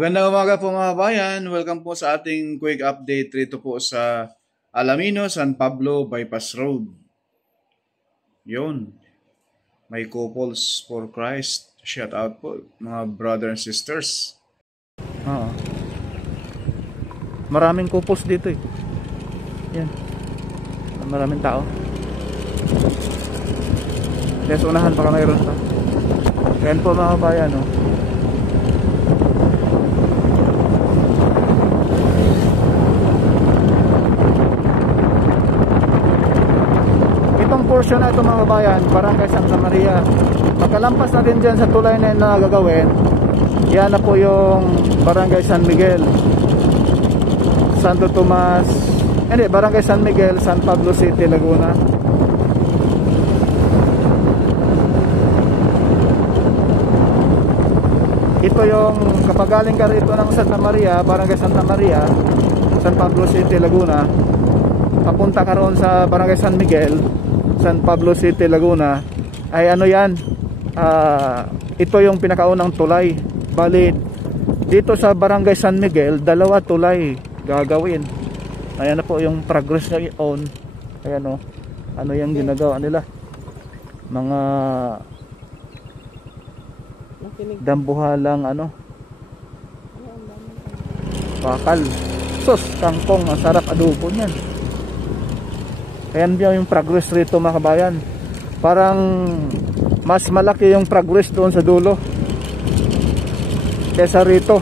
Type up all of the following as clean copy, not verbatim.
Magandang umaga po mga bayan. Welcome po sa ating quick update rito po sa Alaminos, San Pablo Bypass Road. Yun. May couples for Christ. Shout out po mga brothers and sisters. Maraming couples dito eh. Yan. Maraming tao. Kaya sa unahan baka mayroon pa. Yan po mga bayan, no? Itong portion na ito mga bayan, Barangay Santa Maria. Magkalampas na din dyan sa tulay na yun na gagawin. Yan na po yung Barangay San Miguel, Santo Tomas, Barangay San Miguel, San Pablo City, Laguna. Ito yung kapag galing ka rito ng Santa Maria, Barangay Santa Maria, San Pablo City, Laguna, papunta ka roon sa Barangay San Miguel, San Pablo City, Laguna, ay ano yan, ito yung pinakaunang tulay. Bali dito sa Barangay San Miguel, dalawa tulay gagawin. Ayan na po yung progress na on. Ayan o, ano yung ginagawa nila, mga dambuhalang bakal, sus, kangkong, ang sarap adobo niyan. Ayan yung progress rito mga kabayan. Parang mas malaki yung progress doon sa dulo kesa rito.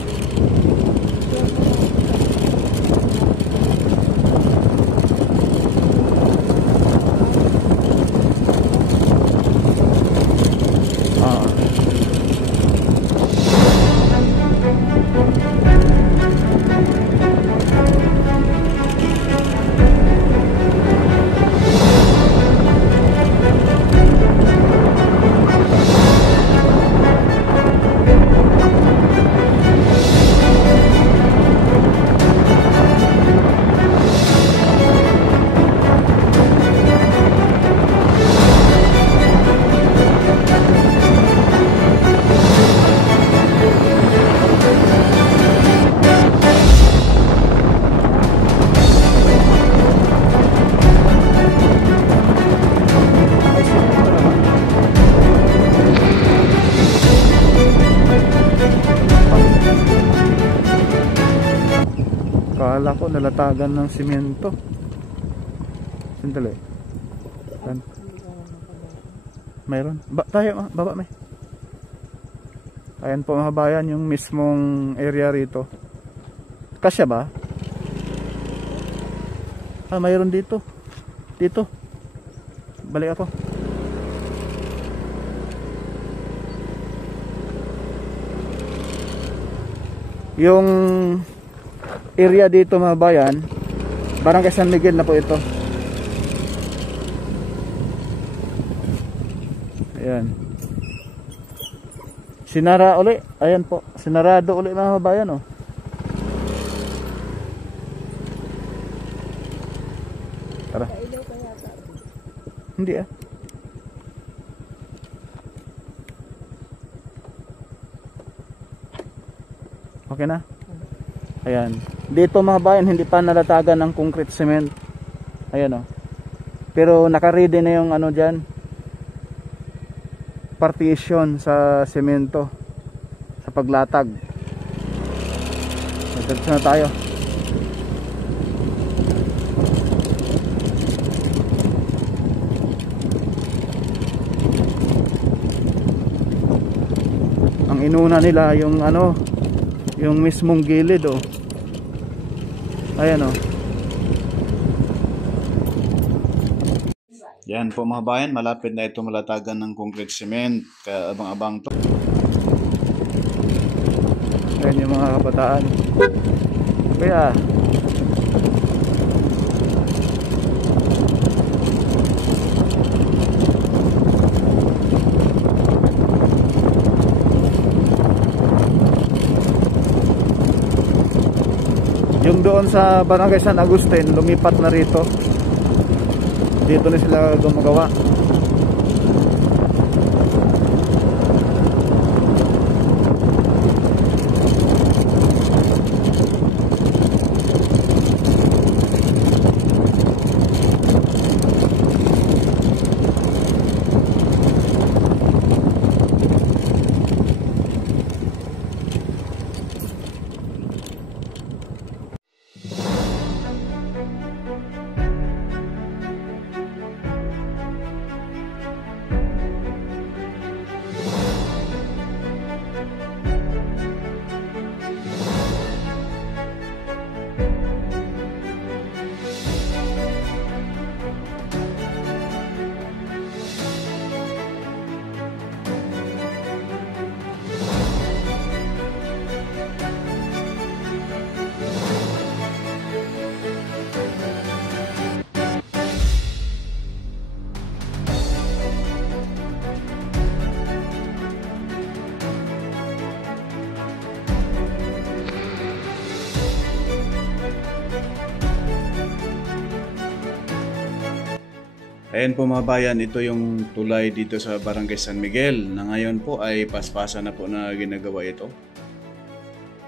Kala ko nalatagan ng simento. Sandali. Mayroon. Baba may. Ayan po mga bayan, yung mismong area rito. Kasya ba? Mayroon dito. Dito. Balik ako. Yung area dito mga bayan, Barangay San Miguel na po ito. Ayan. Sinara uli. Ayan po. Sinarado uli mga bayan, oh. Tara. Hindi Okay na? Ayan. Dito mga bayan, hindi pa nalatagan ng concrete cement. Ayan, oh. Pero naka-ready na yung dyan, partition sa semento sa paglatag. Diretso na tayo. Ang inuna nila yung yung mismong gilid, oh. Ayan, oh. Yan po mga bayan, malapit na ito malatagan ng concrete cement. Kaya abang-abang to. Ayan yung mga kabataan. Kaya yung doon sa Barangay San Agustin, lumipat na rito. Dito na sila gumagawa. Ayan po mga bayan, ito yung tulay dito sa Barangay San Miguel na ngayon po ay paspasan na po na ginagawa ito.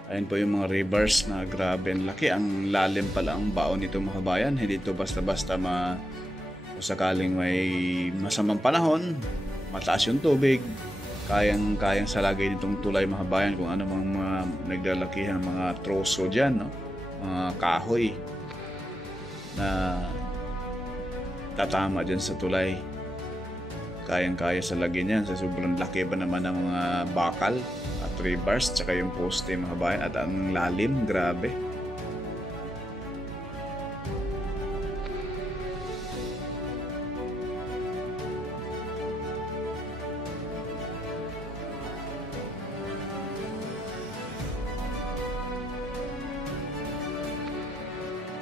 Ayan po yung mga rivers na grabe ang laki. Ang lalim pala ang baon nito mga bayan. Hindi ito basta-basta kung sakaling may masamang panahon, mataas yung tubig, kayang salagay nitong tulay mga bayan kung ano mga naglalaki ng mga troso dyan, no? Mga kahoy na tatama dyan sa tulay. Kayang-kaya sa lagyan yan sa sobrang laki ba naman ng mga bakal at rebars tsaka yung poste mga bayan at ang lalim, grabe.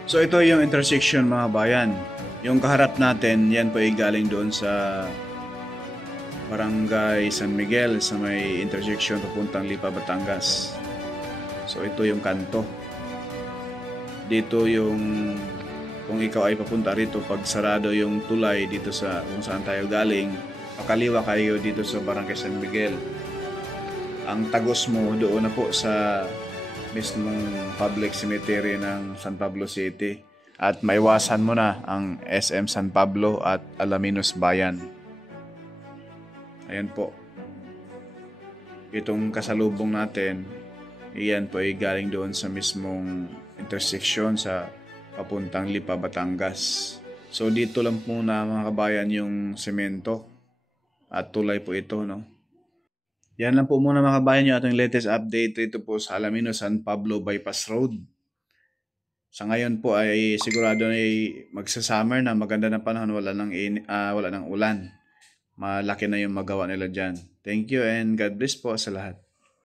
So ito yung intersection mga bayan. Yung kaharap natin, yan po ay galing doon sa Barangay San Miguel sa may intersection papuntang Lipa, Batangas. So ito yung kanto. Dito yung kung ikaw ay papunta rito, pag sarado yung tulay dito sa kung saan tayo galing, pakaliwa kayo dito sa Barangay San Miguel. Ang tagos mo doon na po sa mismong public cemetery ng San Pablo City. At maiwasan mo na ang SM San Pablo at Alaminos Bayan. Ayan po. Itong kasalubong natin, iyan po ay galing doon sa mismong intersection sa papuntang Lipa, Batangas. So dito lang muna mga kabayan yung semento at tulay po ito, no? Yan lang po muna mga kabayan yung ating latest update dito po sa Alaminos San Pablo Bypass Road. Sa ngayon po ay sigurado ay magsa-summer na, maganda na panahon, wala nang ulan. Malaki na yung magawa nila dyan. Thank you and God bless po sa lahat.